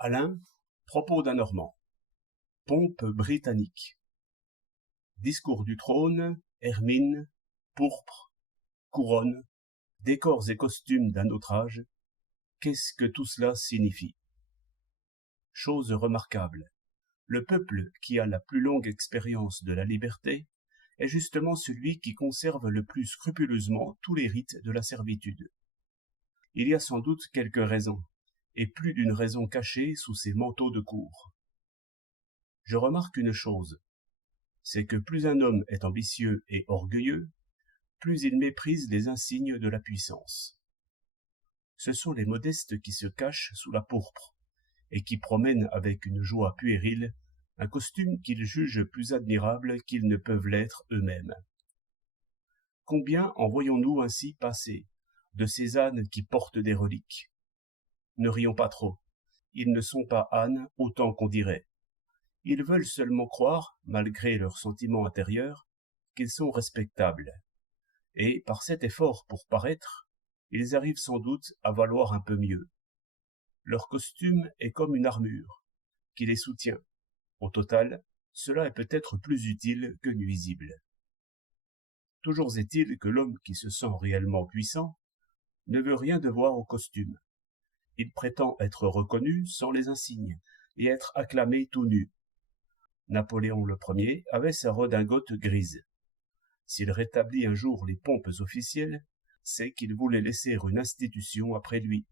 Alain, propos d'un Normand. Pompe britannique. Discours du trône, hermine, pourpre, couronne, décors et costumes d'un autre âge. Qu'est-ce que tout cela signifie? Chose remarquable, le peuple qui a la plus longue expérience de la liberté est justement celui qui conserve le plus scrupuleusement tous les rites de la servitude. Il y a sans doute quelques raisons, et plus d'une raison cachée sous ces manteaux de cour. Je remarque une chose, c'est que plus un homme est ambitieux et orgueilleux, plus il méprise les insignes de la puissance. Ce sont les modestes qui se cachent sous la pourpre, et qui promènent avec une joie puérile un costume qu'ils jugent plus admirable qu'ils ne peuvent l'être eux-mêmes. Combien en voyons-nous ainsi passer, de ces ânes qui portent des reliques? Ne rions pas trop, ils ne sont pas ânes autant qu'on dirait. Ils veulent seulement croire, malgré leurs sentiments intérieurs, qu'ils sont respectables. Et, par cet effort pour paraître, ils arrivent sans doute à valoir un peu mieux. Leur costume est comme une armure, qui les soutient. Au total, cela est peut-être plus utile que nuisible. Toujours est-il que l'homme qui se sent réellement puissant ne veut rien devoir au costume. Il prétend être reconnu sans les insignes et être acclamé tout nu. Napoléon Ier avait sa redingote grise. S'il rétablit un jour les pompes officielles, c'est qu'il voulait laisser une institution après lui,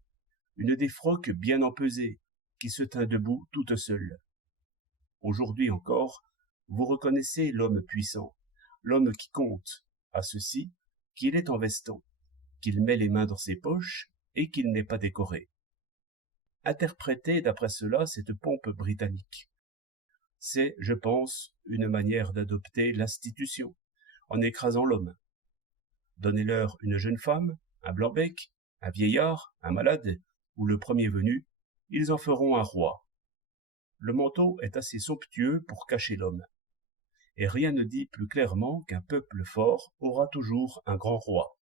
une défroque bien empesée, qui se tint debout toute seule. Aujourd'hui encore, vous reconnaissez l'homme puissant, l'homme qui compte, à ceci qu'il est en veston, qu'il met les mains dans ses poches et qu'il n'est pas décoré. Interprétez d'après cela cette pompe britannique. C'est, je pense, une manière d'adopter l'institution, en écrasant l'homme. Donnez-leur une jeune femme, un blanc-bec, un vieillard, un malade, ou le premier venu, ils en feront un roi. Le manteau est assez somptueux pour cacher l'homme. Et rien ne dit plus clairement qu'un peuple fort aura toujours un grand roi.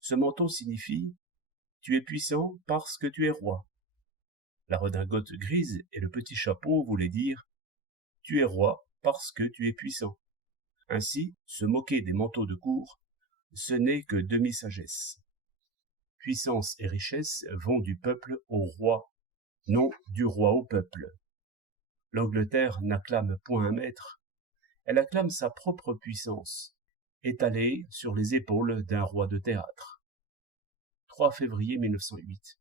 Ce manteau signifie « tu es puissant parce que tu es roi ». La redingote grise et le petit chapeau voulaient dire « tu es roi parce que tu es puissant ». Ainsi, se moquer des manteaux de cour, ce n'est que demi-sagesse. Puissance et richesse vont du peuple au roi, non du roi au peuple. L'Angleterre n'acclame point un maître, elle acclame sa propre puissance, étalée sur les épaules d'un roi de théâtre. 3 février 1908.